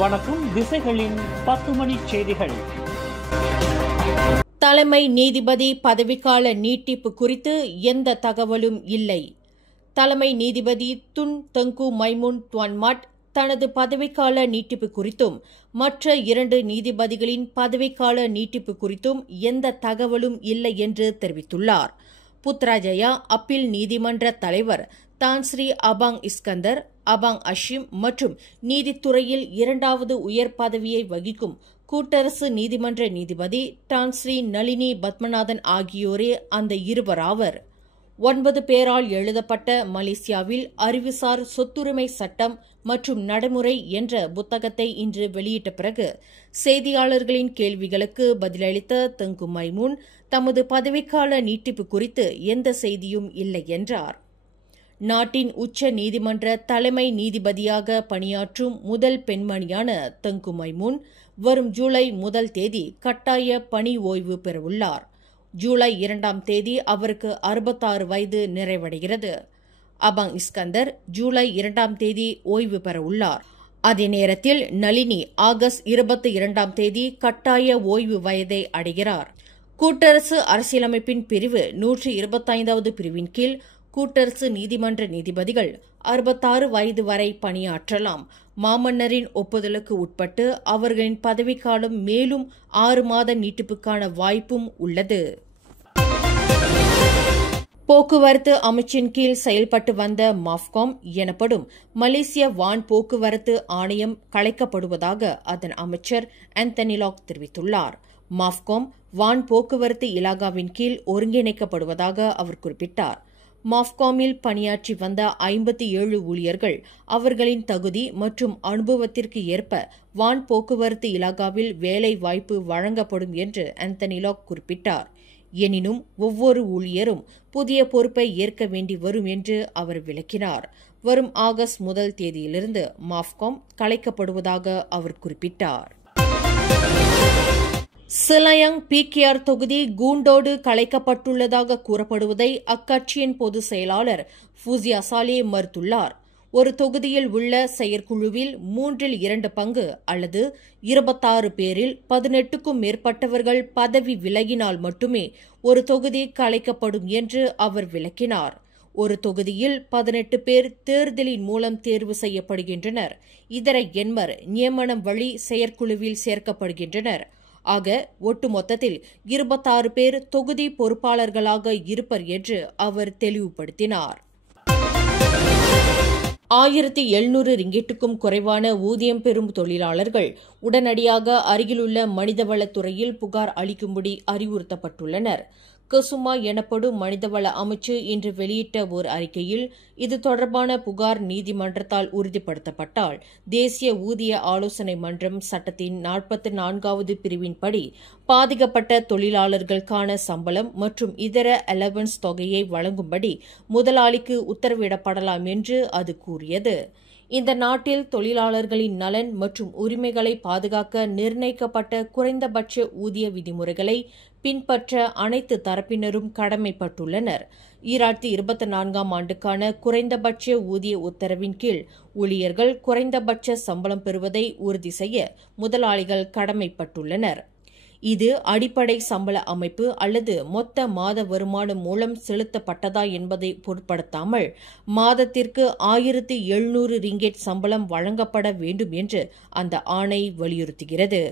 வணக்கம். திசைகளின் 10 மணி செய்திகள். தலைமை நீதிபதி பதவிக்கால நீட்டிப்பு குறித்து எந்த தகவலும் இல்லை. தலைமை நீதிபதி துன் தெங்கு மைமுன் துவான் மாட் தனது பதவிக்கால நீட்டிப்பு குறித்தும் மற்ற 2 நீதிபதிகளின் பதவிக்கால நீட்டிப்பு குறித்தும் எந்த தகவலும் இல்லை என்று தெரிவித்துள்ளார். புத்ராஜயா அப்பீல் நீதிமன்ற தலைவர் தான்ஸ்ரீ அபாங் இஸ்கந்தர், அபாங் அஷிம் மற்றும் நீதித்துறையில் 2வது உயர் பதவியை வகிக்கும் கூட்டரசு நீதிமன்ற நீதிபதி டான்ஸ்ரீ நளினி பத்மநாதன் ஆகியோரே அந்த இருவராவர். 9 பேரால் எழுதப்பட்ட மலேசியாவில் அறிவுசார் சொத்துரிமை சட்டம் மற்றும் நடைமுறை என்ற புத்தகத்தை இன்று வெளியிட்ட பிறகு செய்தியாளர்களின் கேள்விகளுக்கு பதிலளித்த தெங்கு மைமுன் தமது பதவிக்கால நீட்டிப்பு குறித்து எந்த செய்தியும் இல்லை என்றார். நாட்டின் உச்ச நீதிமன்ற தலைமை நீதிபதியாக பணியாற்றும் முதல் பெண்மணியான தெங்கு மைமுன் வரும் ஜூலை 1 தேதி கட்டாய பணி ஓய்வு பெறவுள்ளார். ஜூலை 2 தேதி அவருக்கு 66 வயது நிறைவடைகிறது. அபாங் இஸ்கந்தர் ஜூலை 2 தேதி ஓய்வு பெறவுள்ளார். அதே நேரத்தில் நளினி ஆகஸ்ட் 22 தேதி கட்டாய ஓய்வு வயதை அடைகிறார். கூட்டரசு அரசியலமைப்பின் பிரிவு 125வது பிரிவின் கீழ் கூட்டரசு நீதிமன்ற நீதிபதிகள் 66 வயது வரை பணியாற்றலாம். மாமன்னரின் ஒப்புதலுக்கு உட்பட்டு அவர்களின் பதவிக்காலம் மேலும் 6 மாத நீட்டிப்புக்கான வாய்ப்பும் உள்ளது. போக்குவரத்து அமைச்சின் கீழ் செயல்பட்டு வந்த மாஃப்காம் எனப்படும் மலேசிய வான் போக்குவரத்து ஆணையம் கலைக்கப்படுவதாக அதன் அமைச்சர் ஆந்தனி லாக் தெரிவித்துள்ளார். மாஃப்காம் வான் போக்குவரத்து இலாகாவின் கீழ் ஒருங்கிணைக்கப்படுவதாக அவர் குறிப்பிட்டார். மாஃப்காமில் பணியாற்றி வந்த 57 ஊழியர்கள் அவர்களின் தகுதி மற்றும் அனுபவத்திற்கு ஏற்ப வான் போக்குவரத்து இலாகாவில் வேலை வாய்ப்பு வழங்கப்படும் என்று ஆந்தனி லாக் குறிப்பிட்டார். எனினும் ஒவ்வொரு ஊழியரும் புதிய பொறுப்பை ஏற்க வேண்டி வரும் என்று அவர் விளக்கினார். வரும் ஆகஸ்ட் 1 தேதியிலிருந்து மாஃப்காம் கலைக்கப்படுவதாக அவர் குறிப்பிட்டார். சிலயங் பிகேஆர் தொகுதி கூண்டோடு கலைக்கப்பட்டுள்ளதாக கூறப்படுவதை அக்கட்சியின் பொதுச் செயலாளர் ஃபூசியா சாலே மறுத்துள்ளார். ஒரு தொகுதியில் உள்ள செயற்குழுவில் 2/3 பங்கு அல்லது 26 பேரில் 18க்கும் மேற்பட்டவர்கள் பதவி விலகினால் மட்டுமே ஒரு தொகுதி கலைக்கப்படும் என்று அவர் விளக்கினார். ஒரு தொகுதியில் 18 பேர் தேர்தலின் மூலம் தேர்வு செய்யப்படுகின்றனர். இதர எண்மர் நியமனம் வழி செயற்குழுவில் சேர்க்கப்படுகின்றனர். ஆக ஒட்டுமொத்தத்தில் 26 பேர் தொகுதி பொறுப்பாளர்களாக இருப்பர் என்று அவர் தெளிவுபடுத்தினார். 1700 ரிங்கிட்டுக்கும் குறைவான ஊதியம் பெறும் தொழிலாளர்கள் உடனடியாக அருகிலுள்ள மனிதவளத்துறையில் புகார் அளிக்கும்படி அறிவுறுத்தப்பட்டுள்ளனர். கசுமா எனப்படும் மனிதவள அமைச்சு இன்று வெளியிட்ட ஒரு அறிக்கையில் இது தொடர்பான புகார் நீதிமன்றத்தால் உறுதிப்படுத்தப்பட்டால் தேசிய ஊதிய ஆலோசனை மன்றம் சட்டத்தின் 44வது பிரிவின்படி பாதிக்கப்பட்ட தொழிலாளர்களுக்கான சம்பளம் மற்றும் இதர அலவன்ஸ் தொகையை வழங்கும்படி முதலாளிக்கு உத்தரவிடப்படலாம் என்று அது கூறியது. இந்த நாட்டில் தொழிலாளர்களின் நலன் மற்றும் உரிமைகளை பாதுகாக்க நிர்ணயிக்கப்பட்ட குறைந்தபட்ச ஊதிய விதிமுறைகளை பின்பற்ற அனைத்து தரப்பினரும் கடமைப்பட்டுள்ளனர். 2024 ஆண்டுக்கான குறைந்தபட்ச ஊதிய உத்தரவின் கீழ் ஊழியர்கள் குறைந்தபட்ச சம்பளம் பெறுவதை உறுதி செய்ய முதலாளிகள் கடமைப்பட்டுள்ளனர். இது அடிப்படை சம்பள அமைப்பு அல்லது மொத்த மாத வருமானம் மூலம் செலுத்தப்பட்டதா என்பதை பொருட்படுத்தாமல் மாதத்திற்கு 1700 ரிங்கெட் சம்பளம் வழங்கப்பட வேண்டும் என்று அந்த ஆணை வலியுறுத்துகிறது.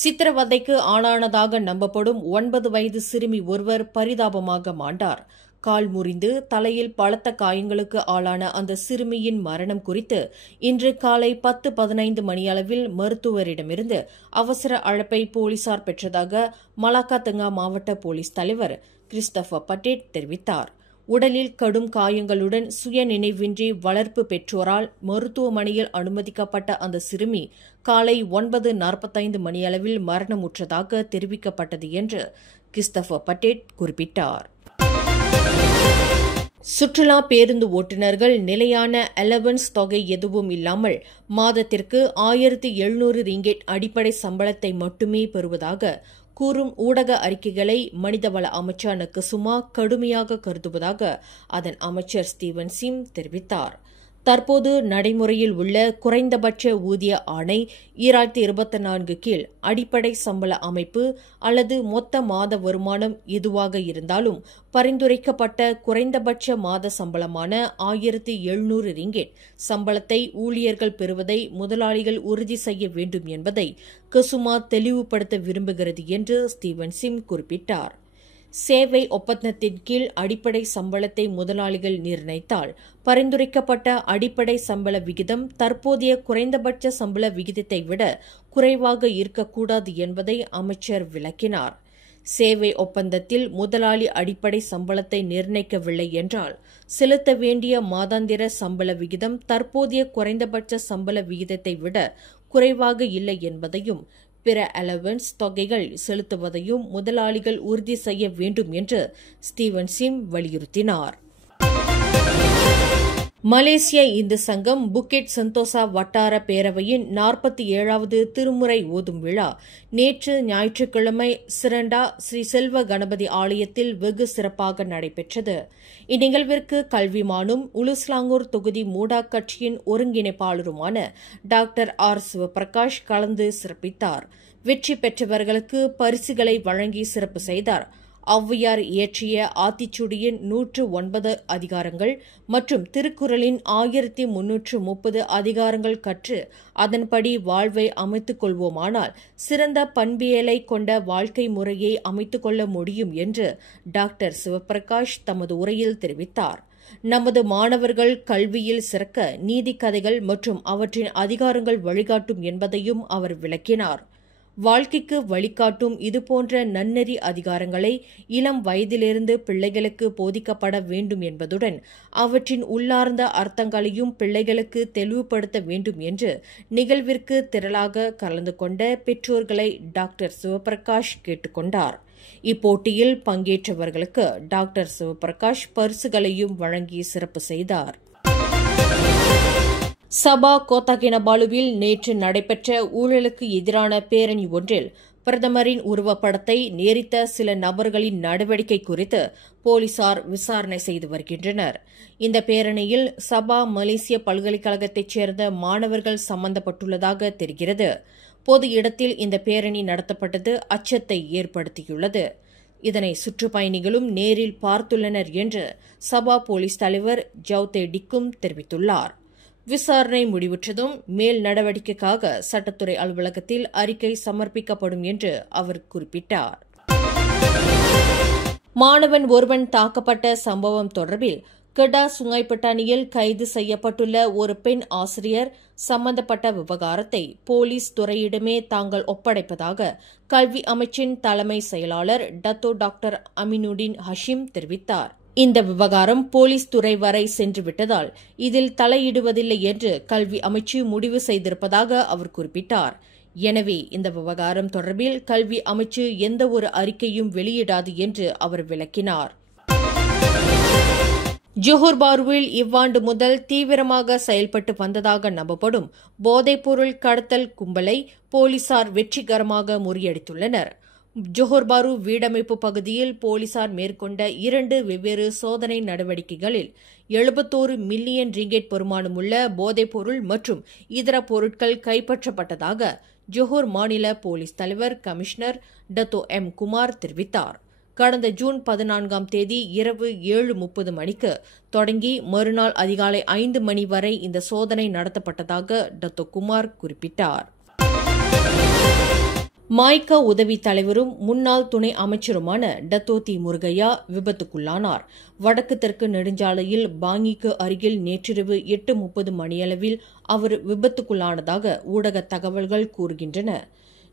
சித்திரவதைக்கு ஆளானதாக நம்பப்படும் 9 வயது சிறுமி ஒருவர் பரிதாபமாக மாண்டார். கால் முறிந்து தலையில் பலத்த காயங்களுக்கு ஆளான அந்த சிறுமியின் மரணம் குறித்து இன்று காலை 10:15 மணியளவில் மருத்துவரிடமிருந்து அவசர அழைப்பை போலீசார் பெற்றதாக மலாக்கா தெங்கா மாவட்ட போலீஸ் தலைவர் கிறிஸ்டோபர் பட்டேட் தெரிவித்தார். உடலில் கடும் காயங்களுடன் சுய நினைவின்றி வளர்ப்பு பெற்றோரால் மருத்துவமனையில் அனுமதிக்கப்பட்ட அந்த சிறுமி காலை 9:45 மணியளவில் மரணமுற்றதாக தெரிவிக்கப்பட்டது என்று கிறிஸ்டோபர் பட்டேட் குறிப்பிட்டார். சுற்றுலா பேருந்து ஓட்டுநர்கள் நிலையான அலவன்ஸ் தொகை எதுவும் இல்லாமல் மாதத்திற்கு 1700 ரிங்கெட் அடிப்படை சம்பளத்தை மட்டுமே பெறுவதாக கூறும் ஊடக அறிக்கைகளை மனிதவள அமைச்சர் கசுமா கடுமையாக கருதுவதாக அதன் அமைச்சர் ஸ்டீவன் சிம் தெரிவித்தார். தற்போது நடைமுறையில் உள்ள குறைந்தபட்ச ஊதிய ஆணை 2024 கீழ் அடிப்படை சம்பள அமைப்பு அல்லது மொத்த மாத வருமானம் எதுவாக இருந்தாலும் பரிந்துரைக்கப்பட்ட குறைந்தபட்ச மாத சம்பளமான 1700 ரிங்கெட் சம்பளத்தை ஊழியர்கள் பெறுவதை முதலாளிகள் உறுதி செய்ய வேண்டும் என்பதை கசுமா தெளிவுபடுத்த விரும்புகிறது என்று ஸ்டீவன் சிம் குறிப்பிட்டார். சேவை ஒப்பந்தத்தின் கீழ் அடிப்படை சம்பளத்தை முதலாளிகள் நிர்ணயித்தால் பரிந்துரைக்கப்பட்ட அடிப்படை சம்பள விகிதம் தற்போதைய குறைந்தபட்ச சம்பள விகிதத்தை விட குறைவாக இருக்கக்கூடாது என்பதை அமைச்சர் விளக்கினார். சேவை ஒப்பந்தத்தில் முதலாளி அடிப்படை சம்பளத்தை நிர்ணயிக்கவில்லை என்றால் செலுத்த வேண்டிய மாதாந்திர சம்பள விகிதம் தற்போதைய குறைந்தபட்ச சம்பள விகிதத்தை விட குறைவாக இல்லை என்பதையும் பிற அலவன்ஸ் தொகைகள் செலுத்துவதையும் முதலாளிகள் உறுதி செய்ய வேண்டும் என்று ஸ்டீவன் சிம் வலியுறுத்தினார். மலேசிய இந்து சங்கம் புக்கெட் செந்தோசா வட்டார பேரவையின் 47வது திருமுறை ஓதும் விழா நேற்று ஞாயிற்றுக்கிழமை சிரண்டா ஸ்ரீ செல்வ கணபதி ஆலயத்தில் வெகு சிறப்பாக நடைபெற்றது. இந்நிகழ்விற்கு கல்விமானும் உலுஸ்லாங்கூர் தொகுதி மூடா கட்சியின் ஒருங்கிணைப்பாளருமான டாக்டர் ஆர் சிவபிரகாஷ் கலந்து சிறப்பித்தார். வெற்றி பெற்றவர்களுக்கு பரிசுகளை வழங்கி சிறப்பு செய்தார். ஔவையார் இயற்றிய ஆத்திச்சூடியின் 109 அதிகாரங்கள் மற்றும் திருக்குறளின் 1330 அதிகாரங்கள் கற்று அதன்படி வாழ்வை அமைத்துக் கொள்வோமானால் சிறந்த பண்பியலை கொண்ட வாழ்க்கை முறையை அமைத்துக் கொள்ள முடியும் என்று டாக்டர் சிவபிரகாஷ் தமது உரையில் தெரிவித்தார். நமது மாணவர்கள் கல்வியில் சிறக்க நீதிக்கதைகள் மற்றும் அவற்றின் அதிகாரங்கள் வழிகாட்டும் என்பதையும் அவர் விளக்கினார். வாழ்க்கைக்கு வழிகாட்டும் இதுபோன்ற நன்னெறி அதிகாரங்களை இளம் வயதிலிருந்து பிள்ளைகளுக்கு போதிக்கப்பட வேண்டும் என்பதுடன் அவற்றின் உள்ளார்ந்த அர்த்தங்களையும் பிள்ளைகளுக்கு தெளிவுபடுத்த வேண்டும் என்று நிகழ்விற்கு திரளாக கலந்து கொண்ட பெற்றோர்களை டாக்டர் சிவபிரகாஷ் கேட்டுக் கொண்டார். இப்போட்டியில் பங்கேற்றவர்களுக்கு டாக்டர் சிவபிரகாஷ் பரிசுகளையும் வழங்கி சிறப்பு செய்தார். சபா கோத்தாகினபாலுவில் நேற்று நடைபெற்ற ஊழலுக்கு எதிரான பேரணி ஒன்றில் பிரதமரின் உருவப்படத்தை நேரித்த சில நபர்களின் நடவடிக்கை குறித்து போலீசார் விசாரணை செய்து வருகின்றனர். இந்த பேரணியில் சபா மலேசிய பல்கலைக்கழகத்தைச் சேர்ந்த மாணவர்கள் சம்பந்தப்பட்டுள்ளதாக தெரிகிறது. பொது இடத்தில் இந்த பேரணி நடத்தப்பட்டது அச்சத்தை ஏற்படுத்தியுள்ளது. இதனை சுற்றுப்பயணிகளும் நேரில் பார்த்துள்ளனர் என்று சபா போலீஸ் தலைவர் ஜவுதே டிக்கும் தெரிவித்துள்ளார். விசாரணை முடிவுற்றதும் மேல் நடவடிக்கைக்காக சட்டத்துறை அலுவலகத்தில் அறிக்கை சமர்ப்பிக்கப்படும் என்று அவர் குறிப்பிட்டார். மாணவன் ஒருவன் தாக்கப்பட்ட சம்பவம் தொடர்பில் கெடா சுங்கைப்பட்டாணியில் கைது செய்யப்பட்டுள்ள ஒரு பெண் ஆசிரியர் சம்பந்தப்பட்ட விவகாரத்தை போலீஸ் துறையிடமே தாங்கள் ஒப்படைப்பதாக கல்வி அமைச்சின் தலைமை செயலாளர் டத்தோ டாக்டர் அமினுடின் ஹஷீம் தெரிவித்தார். இந்த விவகாரம் போலீஸ் துறை வரை சென்றுவிட்டதால் இதில் தலையிடுவதில்லை என்று கல்வி அமைச்சு முடிவு செய்திருப்பதாக அவர் குறிப்பிட்டார். எனவே இந்த விவகாரம் தொடர்பில் கல்வி அமைச்சு எந்தவொரு அறிக்கையும் வெளியிடாது என்று அவர் விளக்கினார். ஜோஹர் பாருவில் இவ்வாண்டு முதல் தீவிரமாக செயல்பட்டு வந்ததாக நம்பப்படும் போதைப்பொருள் கடத்தல் கும்பலை போலீசார் வெற்றிகரமாக முறியடித்துள்ளனர். ஜோஹர் பாரு வீடமைப்பு பகுதியில் போலீசார் மேற்கொண்ட 2 வெவ்வேறு சோதனை நடவடிக்கைகளில் 71 மில்லியன் ரிங்கெட் பெறுமானமுள்ள போதைப்பொருள் மற்றும் இதர பொருட்கள் கைப்பற்றப்பட்டதாக ஜோஹர் மாநில போலீஸ் தலைவர் கமிஷனர் டத்தோ எம் குமார் தெரிவித்தார். கடந்த ஜூன் 14ஆம் தேதி இரவு 7:30 மணிக்கு தொடங்கி மறுநாள் அதிகாலை 5 மணி வரை இந்த சோதனை நடத்தப்பட்டதாக டத்தோ குமார் குறிப்பிட்டார். மாய்கா உதவி தலைவரும் முன்னாள் துணை அமைச்சருமான டத்தோ தி முருகையா விபத்துக்குள்ளானார். வடக்கு தெற்கு நெடுஞ்சாலையில் பாங்கிக்கு அருகில் நேற்றிரவு 8:30 மணியளவில் அவர் விபத்துக்குள்ளானதாக ஊடக தகவல்கள் கூறுகின்றன.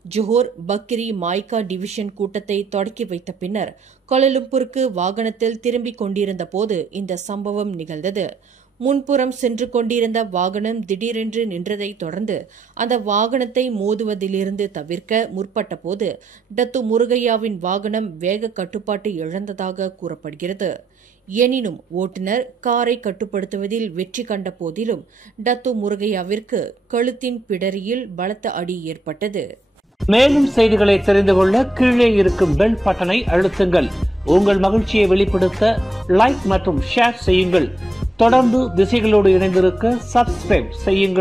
ஜோஹர் பக்கிரி மாய்கா டிவிஷன் கூட்டத்தை தொடக்கி வைத்த பின்னர் கோலாலம்பூருக்கு வாகனத்தில் திரும்பிக் கொண்டிருந்த போது இந்த சம்பவம் நிகழ்ந்தது. முன்புறம் சென்று கொண்டிருந்த வாகனம் திடீரென்று நின்றதை தொடர்ந்து அந்த வாகனத்தை மோதுவதிலிருந்து தவிர்க்க முற்பட்டபோது டத்து முருகையாவின் வாகனம் வேக கட்டுப்பாட்டை இழந்ததாக கூறப்படுகிறது. எனினும் ஓட்டுநர் காரை கட்டுப்படுத்துவதில் வெற்றி கண்ட போதிலும் டத்து முருகையாவிற்கு கழுத்தின் பிடரியில் பலத்த அடி ஏற்பட்டது. மேலும் செய்திகளை தெரிந்து கொள்ள கீழே இருக்கும் பெல் பட்டனை அழுத்துங்கள். உங்கள் மகிழ்ச்சியை வெளிப்படுத்த லைக் மற்றும் ஷேர் செய்யுங்கள். தொடர்ந்து திசைகளோடு இணைந்திருக்க சப்ஸ்கிரைப் செய்யுங்கள்.